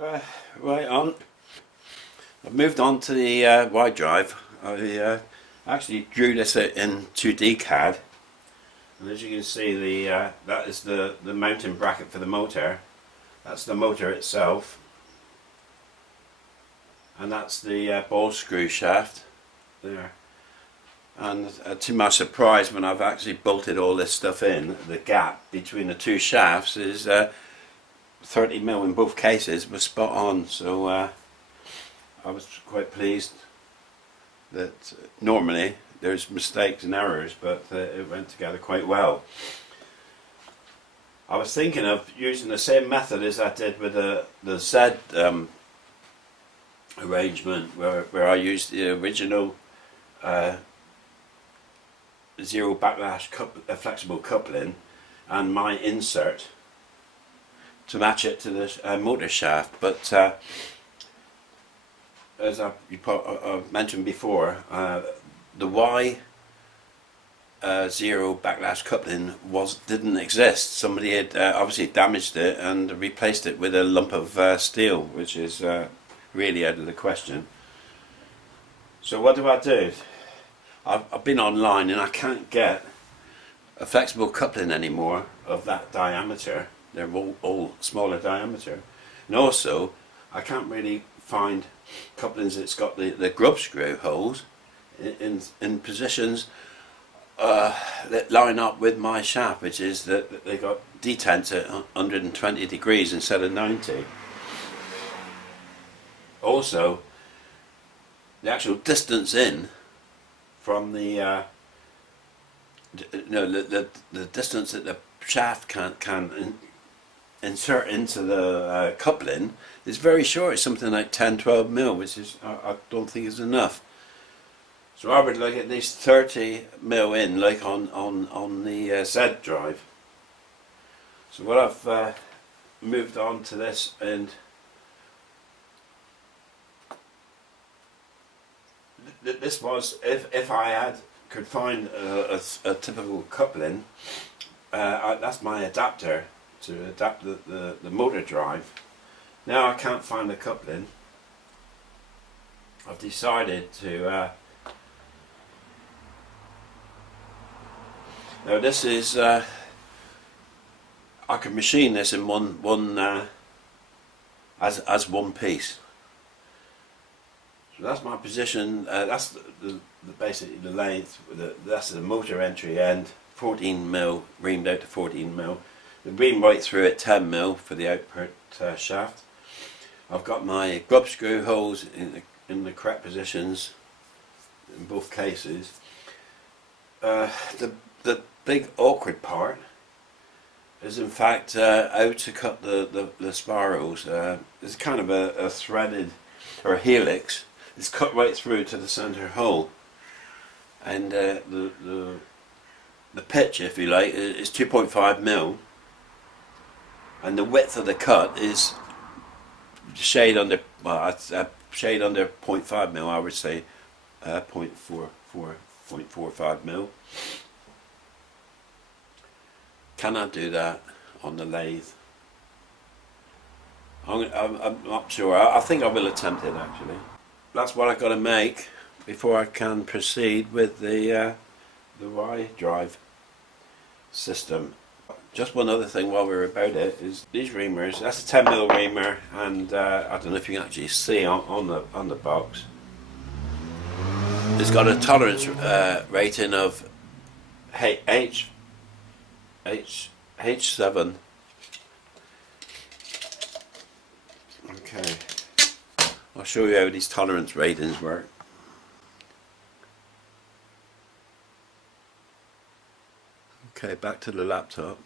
Right on. I've moved on to the Y drive. I actually drew this out in 2D CAD, and as you can see, that is the mounting bracket for the motor. That's the motor itself, and that's the ball screw shaft there. And to my surprise, when I've actually bolted all this stuff in, the gap between the two shafts is 30mm in both cases, was spot on. So I was quite pleased that normally there's mistakes and errors, but it went together quite well. I was thinking of using the same method as I did with the Z arrangement, where I used the original zero backlash flexible coupling and my insert to match it to the motor shaft, but as I've mentioned before, the Y zero backlash coupling didn't exist. Somebody had obviously damaged it and replaced it with a lump of steel, which is really out of the question. So what do? I've been online and I can't get a flexible coupling anymore of that diameter. They're all smaller diameter, and also I can't really find couplings that's got the grub screw holes in positions that line up with my shaft, which is that they got detents at 120 degrees instead of 90. Also, the actual distance in from the distance that the shaft can insert into the coupling is very short. It's something like 10-12mm, which is I don't think is enough. So I would like at least 30mm in, like on the Z drive. So what I've moved on to this, and this was if I could find a typical coupling. That's my adapter to adapt the motor drive. Now I can't find the coupling. I've decided to now this is I can machine this in one as one piece. So that's my position. That's basically the length. That's the motor entry end. 14mm, reamed out to 14mm. The ream right through at 10mm for the output shaft. I've got my grub screw holes in the correct positions in both cases. The big awkward part is in fact how to cut the spirals. It's kind of a threaded or a helix. It's cut right through to the centre hole, and the pitch, if you like, is 2.5mm, and the width of the cut is shade under, well, shade under 0.5mm, I would say 0.45mm. Can I do that on the lathe? I'm not sure. I think I will attempt it actually. That's what I've got to make before I can proceed with the Y drive system. Just one other thing while we're about it is these reamers. That's a 10mm reamer, and I don't know if you can actually see on the box. It's got a tolerance rating of H7. Okay, I'll show you how these tolerance ratings work. Okay, back to the laptop.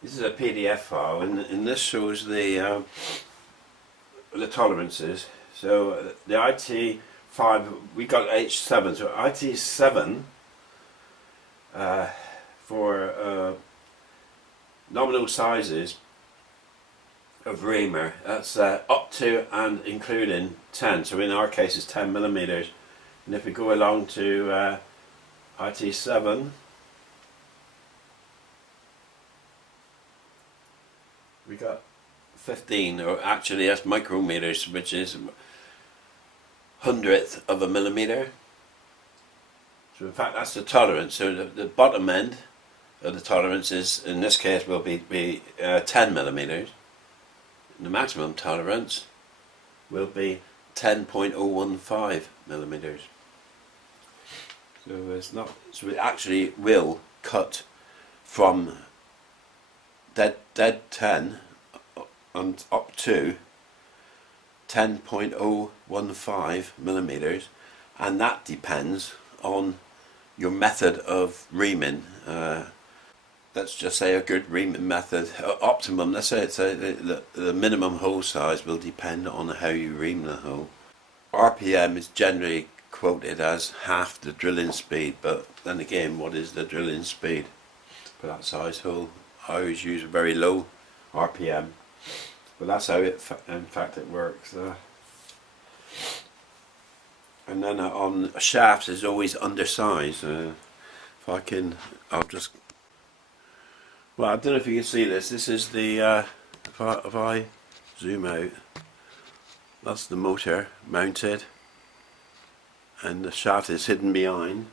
This is a PDF file, and this shows the tolerances. So the IT5, we got H7, so IT7 for nominal sizes of reamer, that's up to and including 10, so in our case it's 10mm, and if we go along to IT7, 15, or actually that's micrometers, which is 100th of a millimeter. So in fact that's the tolerance. So the bottom end of the tolerance is, in this case, will be 10 millimeters. The maximum tolerance will be 10.015 millimeters. So it's not. So it actually will cut from dead 10 and up to 10.015 millimeters, and that depends on your method of reaming. Let's just say a good reaming method, optimum, let's say the minimum hole size will depend on how you ream the hole. RPM is generally quoted as half the drilling speed, but then again, what is the drilling speed for that size hole? I always use a very low RPM, but that's how it in fact it works. And then on shafts is always undersized. If I can, I'll just. Well, I don't know if you can see this. This is the. If I zoom out, that's the motor mounted, and the shaft is hidden behind.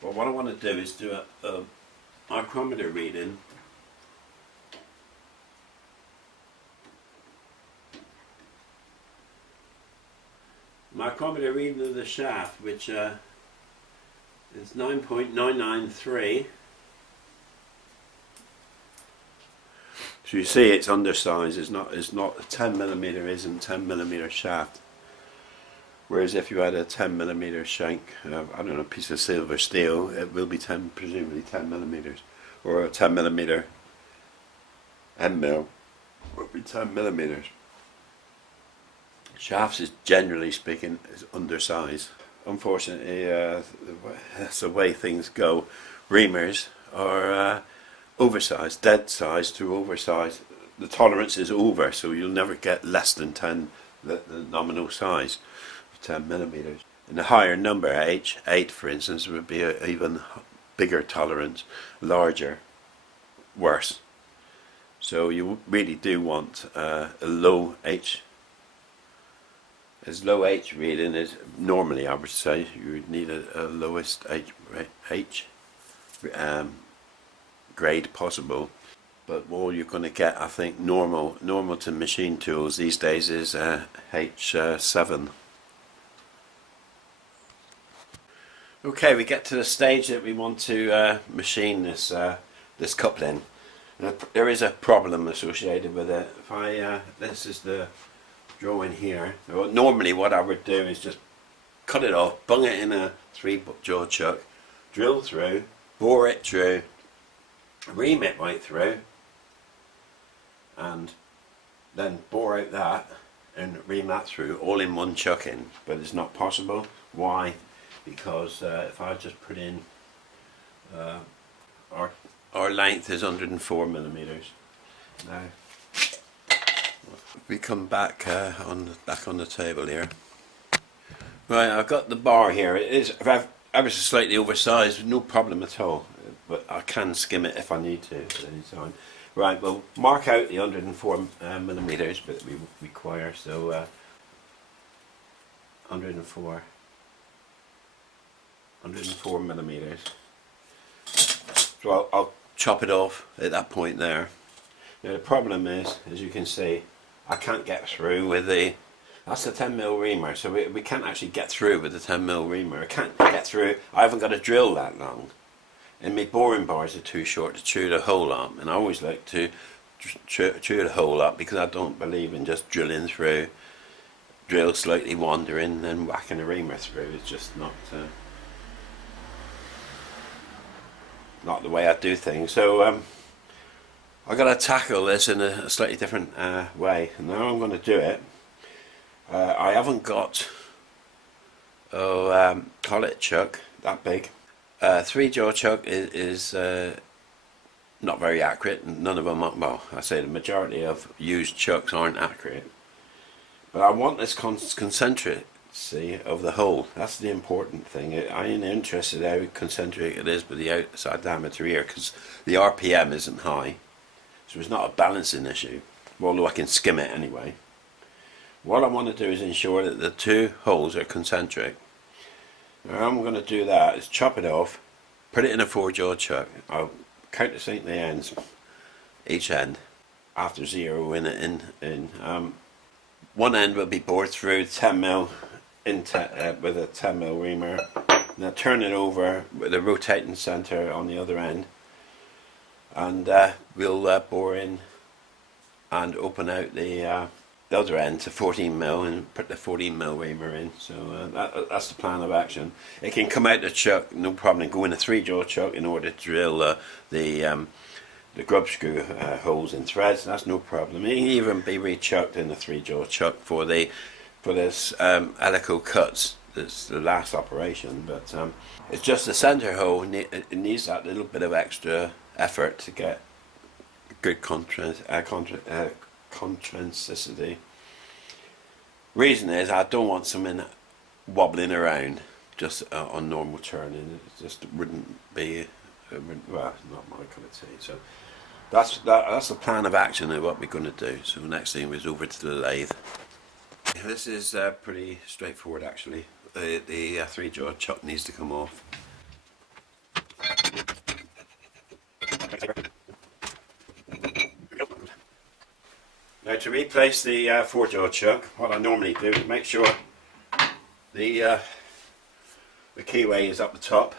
But what I want to do is do a micrometer reading. Micrometer reading of the shaft, which is 9.993. So you see it's undersized. It's not a 10 millimeter isn't 10 millimeter shaft. Whereas if you had a 10 millimeter shank, I don't know, a piece of silver steel, it will be presumably 10 millimeters, or a 10 millimeter end mill will be 10 millimeters. Shafts is generally speaking is undersized. Unfortunately, that's the way things go. Reamers are oversized, dead size to oversized. The tolerance is over, so you'll never get less than 10, the nominal size of 10 millimeters. And the higher number, 8 for instance, would be an even bigger tolerance, larger, worse. So you really do want a low H. As low H reading is normally, I would say, you would need a lowest H grade possible. But all you're going to get, I think, normal to machine tools these days is H7. Okay, we get to the stage that we want to machine this coupling. Now, there is a problem associated with it. If this is the drawing here. Normally what I would do is just cut it off, bung it in a 3-jaw chuck, drill through, bore it through, ream it right through, and then bore out that and ream that through all in one chucking. But it's not possible. Why? Because if I just put in our length is 104 millimeters. Now we come back on the table here. Right, I've got the bar here. It is ever so slightly oversized, no problem at all. But I can skim it if I need to at any time. Right, we'll mark out the 104 millimeters that we require. So 104 millimeters. So I'll chop it off at that point there. Now the problem is, as you can see, I can't get through with that's the 10mm reamer, so we can't actually get through with the 10mm reamer. I can't get through, I haven't got a drill that long. And my boring bars are too short to chew the hole up, and I always like to chew the hole up because I don't believe in just drilling through, drill slightly wandering and whacking the reamer through. It's just not the way I do things. So I've got to tackle this in a slightly different way. And now I'm going to do it. I haven't got collet chuck that big. 3-jaw chuck is not very accurate. None of them are, well, I say the majority of used chucks aren't accurate. But I want this concentricity of the hole. That's the important thing. I ain't interested how concentric it is with the outside diameter here, because the RPM isn't high. So it's not a balancing issue. although I can skim it anyway. What I want to do is ensure that the two holes are concentric. How I'm going to do that is chop it off, put it in a 4-jaw chuck. I'll countersink the ends, each end, after zeroing it in. One end will be bored through 10mm with a 10mm reamer. Now turn it over with a rotating centre on the other end, and we'll bore in and open out the other end to 14mm and put the 14mm reamer in. So that's the plan of action. It can come out the chuck, no problem, go in a 3-jaw chuck in order to drill the grub screw holes in threads. That's no problem. It can even be rechucked in a 3-jaw chuck for this helical cuts. It's the last operation, but it's just the centre hole. It needs that little bit of extra effort to get good concentricity. Reason is I don't want something wobbling around just on normal turning. It just wouldn't be well, not my cup of tea. So that's the plan of action of what we're going to do. So next thing is over to the lathe. This is pretty straightforward actually. The 3-jaw chuck needs to come off. Now to replace the 4-jaw chuck, what I normally do is make sure the keyway is up the top.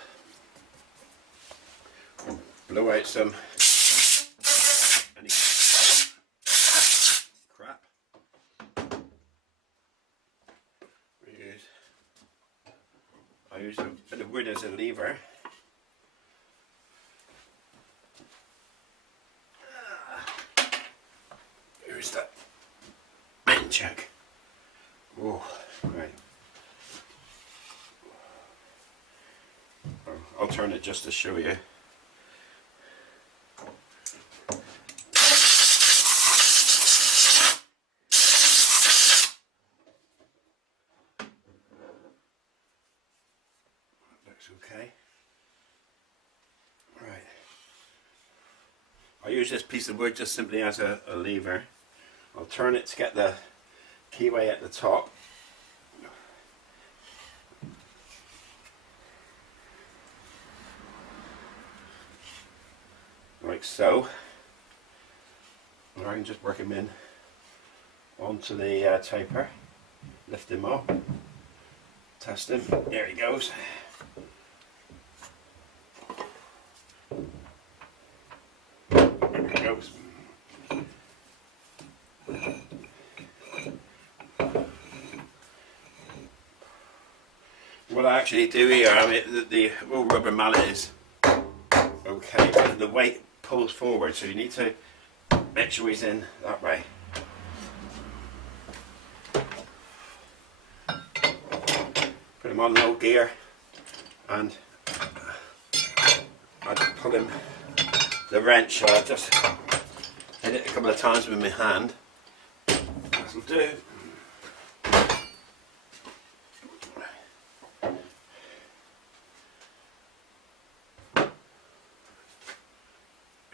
Blow out some crap. I use a bit of wood as a lever. Here's that main chuck. Oh, right. I'll turn it just to show you. Looks okay. Right. I use this piece of wood just simply as a lever. I'll turn it to get the keyway at the top. Like so. Or I can just work him in onto the taper, lift him up, test him. There he goes. There he goes. What I actually do here, I mean, the rubber mallet is okay, but the weight pulls forward, so you need to make sure he's in that way. Put him on low gear, and I just pull him. The wrench, I just hit it a couple of times with my hand. That'll do.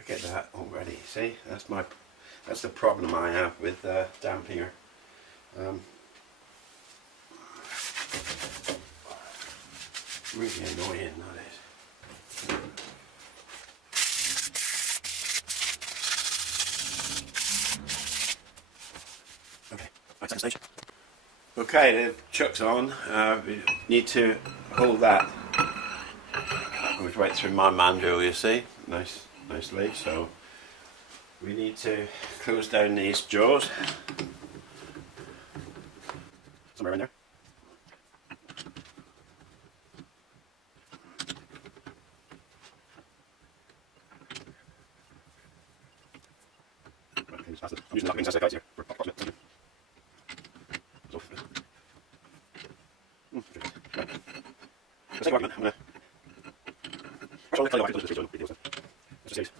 Get that already. See, that's the problem I have with damp here. Really annoying, that is. Okay, right, second stage. Okay, the chuck's on. We need to hold that. Goes right through my mandrel, you see. Nicely, so we need to close down these jaws. Somewhere in there. I'm using that inside guys here for approximate. Let's take a argument. I'm going to. Actually, I'll tell you why I can do this. Let's just use.